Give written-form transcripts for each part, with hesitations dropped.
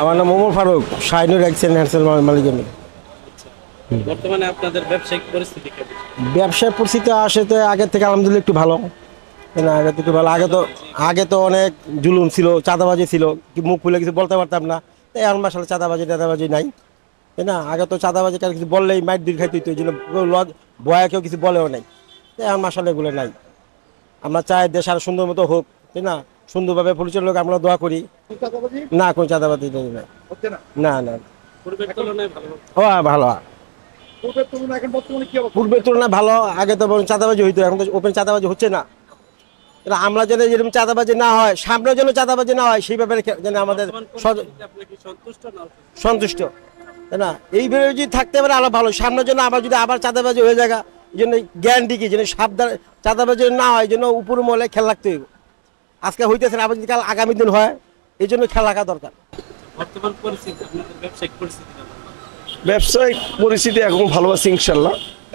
আমার নাম ওমর ফারুক, শাহিনুর এক্সেল হ্যান্ডসেল মালিক আমি। বর্তমানে আপনাদের ব্যবসায়িক পরিস্থিতি কেমন? ব্যবসার পরিস্থিতি আসলে আগের থেকে আলহামদুলিল্লাহ একটু ভালো না, আগে থেকে ভালো। আগে তো অনেক জুলুম ছিল, চাঁদাবাজি ছিল, মুখ খুলে কিছু বলতে পারতাম না। তাই এখন মাসাল্লাহ চাঁদাবাজি নাই, তাই না? আগে তো চাঁদাবাজি কারো কিছু বললেই মাইট দূর খাইতে হইতো, ওই জন্য ভয়া কেউ কিছু বলেও নাই। তাই এখন মাসাল্লাহ এগুলো নাই। আমরা চাই দেশ আরো সুন্দর মতো হোক, তাই না? সুন্দরভাবে পরিচালনা হোক, আমরা দোয়া করি। না, কোনো চাঁদাবাজি নেই, না না। পূর্বের তুলনায় ভালো? ভালো, পূর্বের তুলনায় ভালো। আগে তো চাঁদাবাজি হইতো, এখন তো ওপেন চাঁদাবাজি হচ্ছে না। আমরা যেন যেরকম চাঁদাবাজি না হয়, সামনে যেন চাঁদাবাজি না হয়, সেই ব্যাপারে যেন আমাদের সন্তুষ্ট, তাই না? এইভাবে যদি থাকতে পারে আরো ভালো। সামনে যেন আবার চাঁদাবাজি হয়ে যায়, এই জন্য গ্যারান্টি কি যেন সাবধান চাঁদাবাজি না হয়, যেন উপর মহলে খেয়াল রাখতে হইব। আজকে হইতেছে না, আবার যদি কাল আগামী দিন হয়, এই জন্য খেয়াল রাখা দরকার। বর্তমান পরিস্থিতি, আপনাদের ব্যবসায়িক পরিস্থিতি কেমন? ব্যবসায়িক পরিস্থিতি এখন ভালো আছে ইনশাল্লাহ।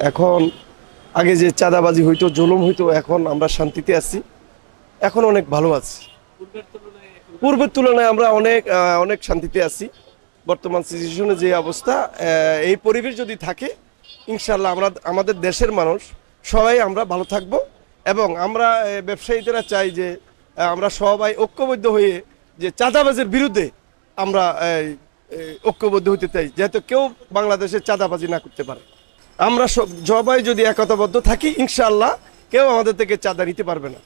এখন আগে যে চাঁদাবাজি হইতো, জুলুম হইতো, এখন আমরা শান্তিতে আছি, এখন অনেক ভালো আছি। পূর্বের তুলনায় আমরা অনেক শান্তিতে আছি। বর্তমান সিচুয়েশনে যে অবস্থা, এই পরিবেশ যদি থাকে ইনশাল্লাহ আমরা আমাদের দেশের মানুষ সবাই আমরা ভালো থাকব। এবং আমরা ব্যবসায়ীরা চাই যে আমরা সবাই ঐক্যবদ্ধ হয়ে যে চাঁদাবাজির বিরুদ্ধে আমরা ঐক্যবদ্ধ হতে চাই, যেহেতু কেউ বাংলাদেশে চাঁদাবাজি না করতে পারে। আমরা সবাই যদি একতাবদ্ধ থাকি ইনশাআল্লাহ কেউ আমাদের থেকে চাঁদা নিতে পারবে না।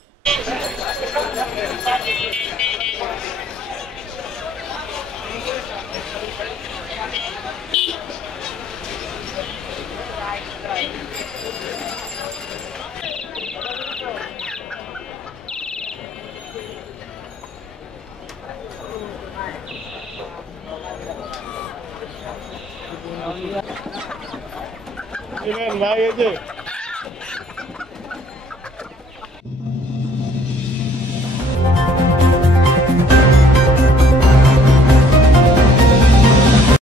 ভাই এই যে